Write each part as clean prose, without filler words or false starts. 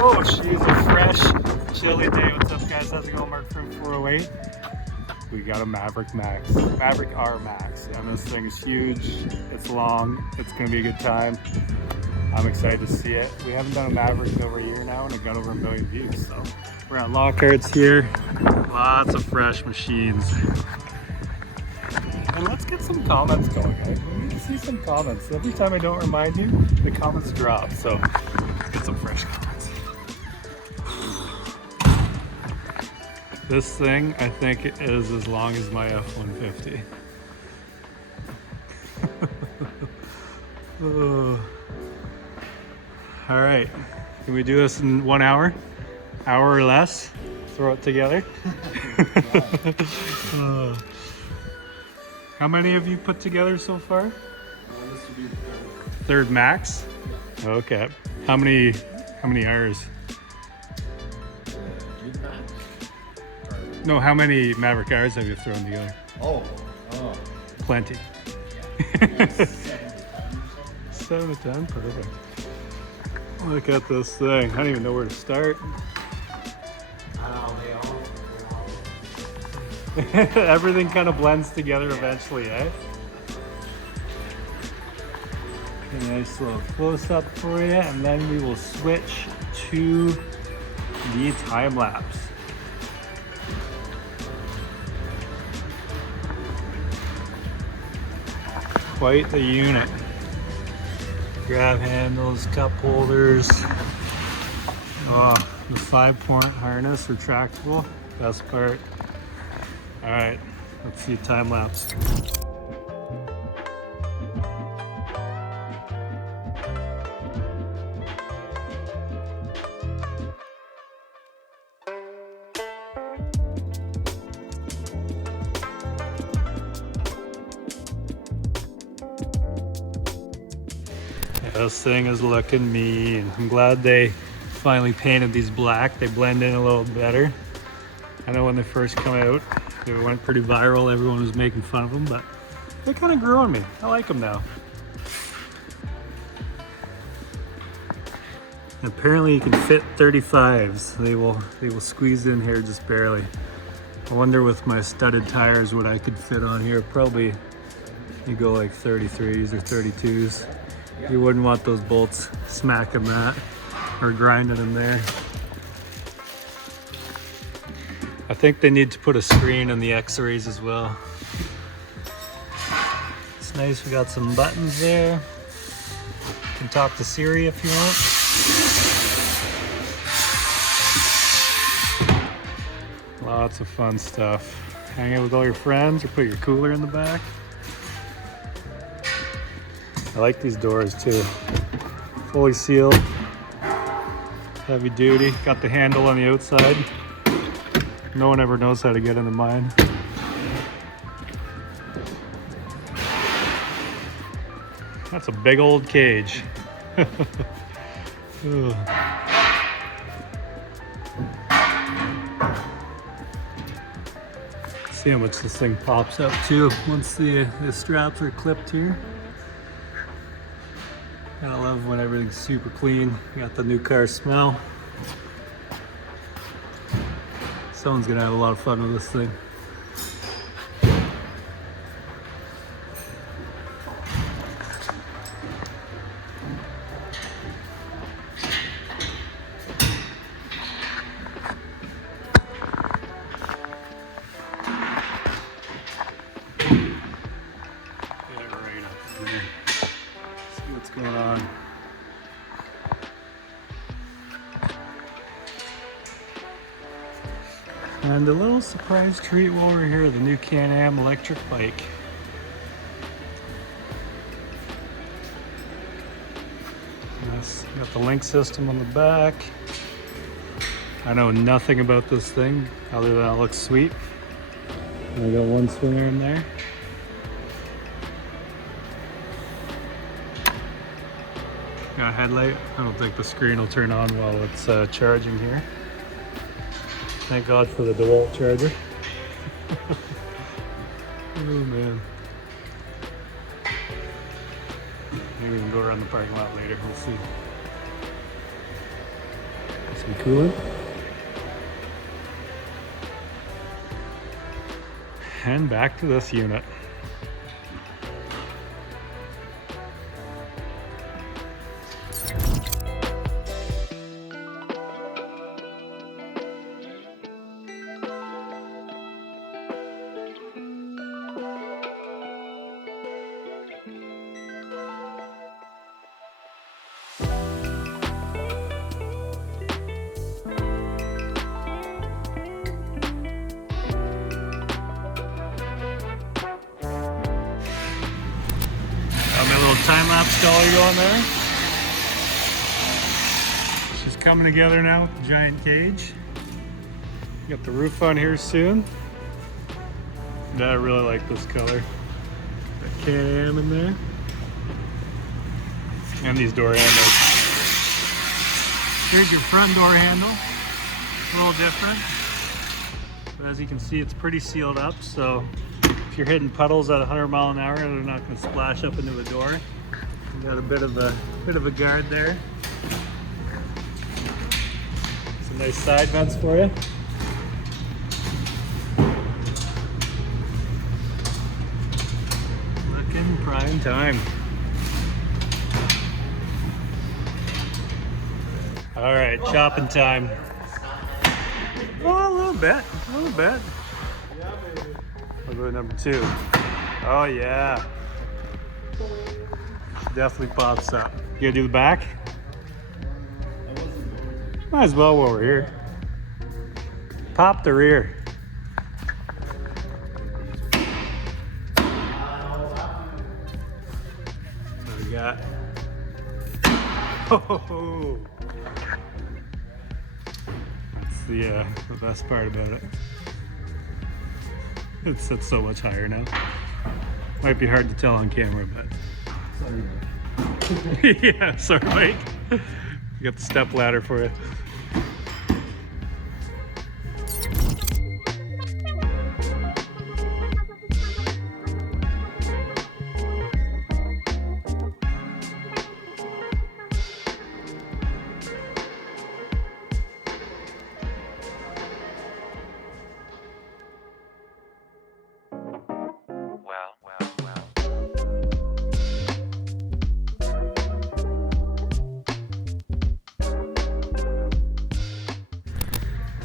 Oh, she's a fresh, chilly day. What's up, guys? How's it going? Mark from 408. We got a Maverick Max, Maverick R Max, and this thing is huge. It's long. It's gonna be a good time. I'm excited to see it. We haven't done a Maverick in over a year now, and it got over 1 million views. So we're at Lockhart's here. Lots of fresh machines. And let's get some comments going, guys. We need to see some comments. Every time I don't remind you, the comments drop. So let's get some fresh comments. This thing, I think, is as long as my F-150. All right, can we do this in 1 hour? Hour or less? Throw it together. How many have you put together so far? This would be the Third max? Okay. How many R's? No, how many Maverick R's have you thrown together? Oh. Plenty. Yeah. 7 to 10, perfect. Look at this thing. I don't even know where to start. Everything kind of blends together eventually, eh? A nice little close-up for you, and then we will switch to the time lapse. Quite the unit. Grab handles, cup holders. Oh, the 5-point harness, retractable, best part. All right, let's see a time lapse. This thing is looking mean. I'm glad they finally painted these black. They blend in a little better. I know when they first come out, they went pretty viral. Everyone was making fun of them, but they kind of grew on me. I like them now. Apparently you can fit 35s. They will squeeze in here just barely. I wonder with my studded tires what I could fit on here. Probably you go like 33s or 32s. You wouldn't want those bolts smacking that or grinding in there. I think they need to put a screen on the X-rays as well. It's nice, we got some buttons there. You can talk to Siri if you want. Lots of fun stuff. Hang out with all your friends or put your cooler in the back. I like these doors too. Fully sealed, heavy duty. Got the handle on the outside. No one ever knows how to get into mine. That's a big old cage. See how much this thing pops up too once the straps are clipped here. I love when everything's super clean. Got the new car smell. Someone's gonna have a lot of fun with this thing. Get it right up there. See what's going on. And a little surprise treat while we're here, the new Canam electric bike. Yes, got the link system on the back. I know nothing about this thing other than it looks sweet. And I got one swinger in there. Got a headlight. I don't think the screen will turn on while it's charging here. Thank God for the DeWalt charger. Oh man. Maybe we can go around the parking lot later, we'll see. some coolant. And back to this unit. Time-lapse dolly going there. She's coming together now with the giant cage. Got the roof on here soon. And I really like this color. Got Canam in there. And these door handles. Here's your front door handle. A little different. But as you can see, it's pretty sealed up, so if you're hitting puddles at 100 miles an hour, they're not going to splash up into the door. You got a bit of a guard there. Some nice side vents for you. Looking prime time. All right, chopping time. Oh, a little bit, a little bit. I'll go to number 2. Oh yeah. Definitely pops up. You gonna do the back? Might as well while we're here. Pop the rear. What we got? Oh, that's the best part about it. It's set so much higher now. Might be hard to tell on camera, but. Yeah, sorry, Mike. We got the step ladder for you.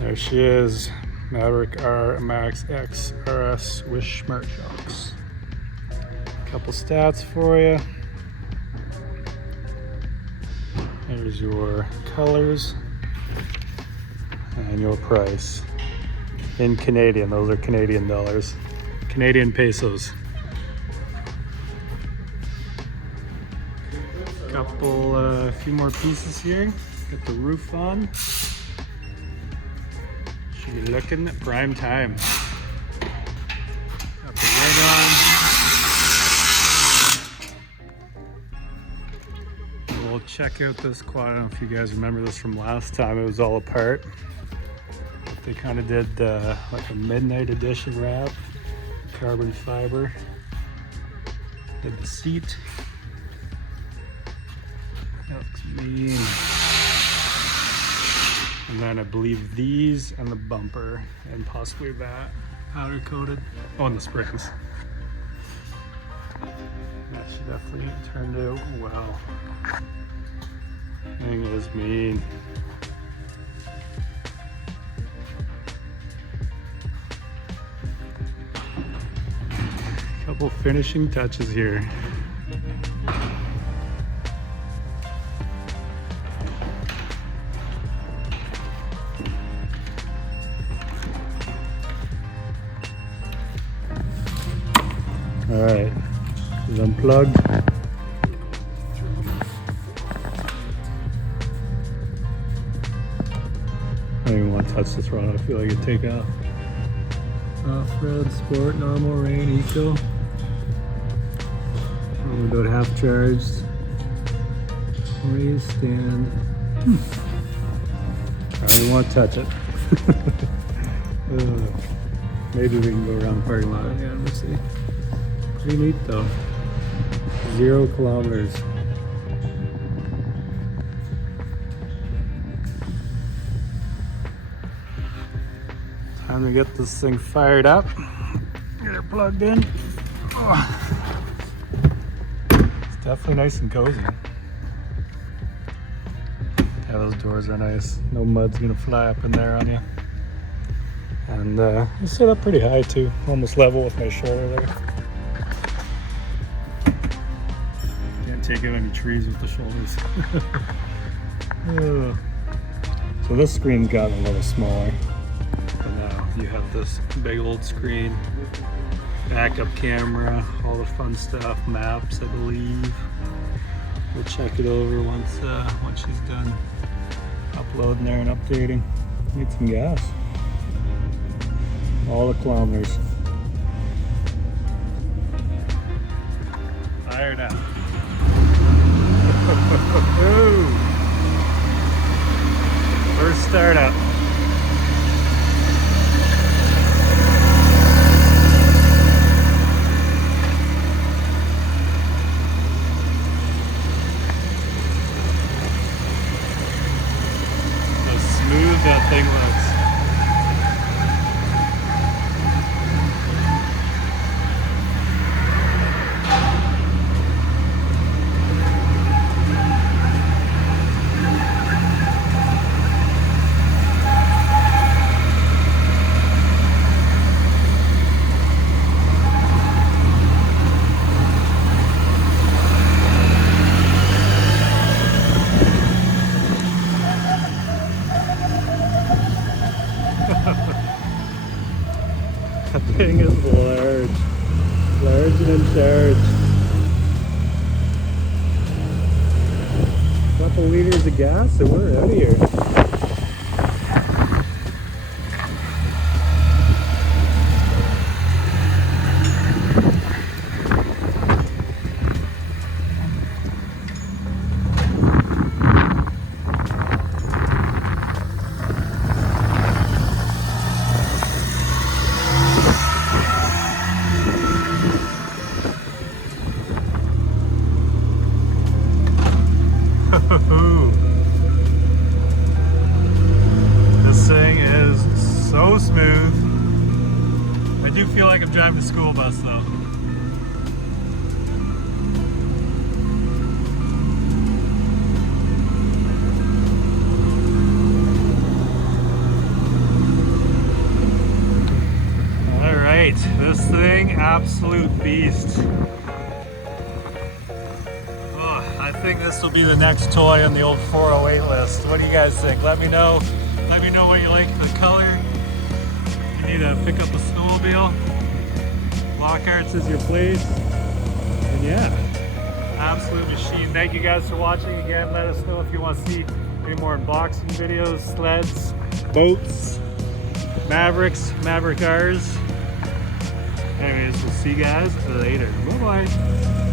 There she is, Maverick R Max XRS with Smart Shocks. Couple stats for you. There's your colors and your price in Canadian. Those are Canadian dollars, Canadian pesos. A few more pieces here. Got the roof on. You're looking at prime time. Got the red on. We'll check out this quad. I don't know if you guys remember this from last time. It was all apart. But they kind of did like a midnight edition wrap. Carbon fiber. Did the seat. That looks mean. And then I believe these and the bumper and possibly that powder coated. Oh, and the springs. That should definitely turned out well. Thing is mean. Couple finishing touches here. All right, it's unplugged. I don't even want to touch this rod. I feel like it'd take off. Off-road, sport, normal, rain, eco. Only about half charged. Raise stand. I don't even want to touch it. Maybe we can go around the parking lot. Yeah, we'll see. Pretty neat though. 0 kilometers. Time to get this thing fired up. Get her plugged in. Oh. It's definitely nice and cozy. Yeah, those doors are nice. No mud's gonna fly up in there on you. And you sit up pretty high too, almost level with my shoulder there. Can't take out any trees with the shoulders. So this screen's gotten a little smaller. But now you have this big old screen, backup camera, all the fun stuff, maps I believe. We'll check it over once she's done uploading there and updating. Need some gas. All the kilometers. Fired up. First startup. So smooth that thing looks. That thing is large and in charge. Couple liters of gas and we're out of here. This thing is so smooth. I do feel like I'm driving a school bus though. Alright, this thing, absolute beast. I think this will be the next toy on the old 408 list. What do you guys think? Let me know. Let me know what you like the color. You need to pick up a snowmobile. Lockhart's is your place. And yeah, absolute machine. Thank you guys for watching again. Let us know if you want to see any more unboxing videos, sleds, boats, Mavericks, Maverick Rs. Anyways, we'll see you guys later. Bye-bye.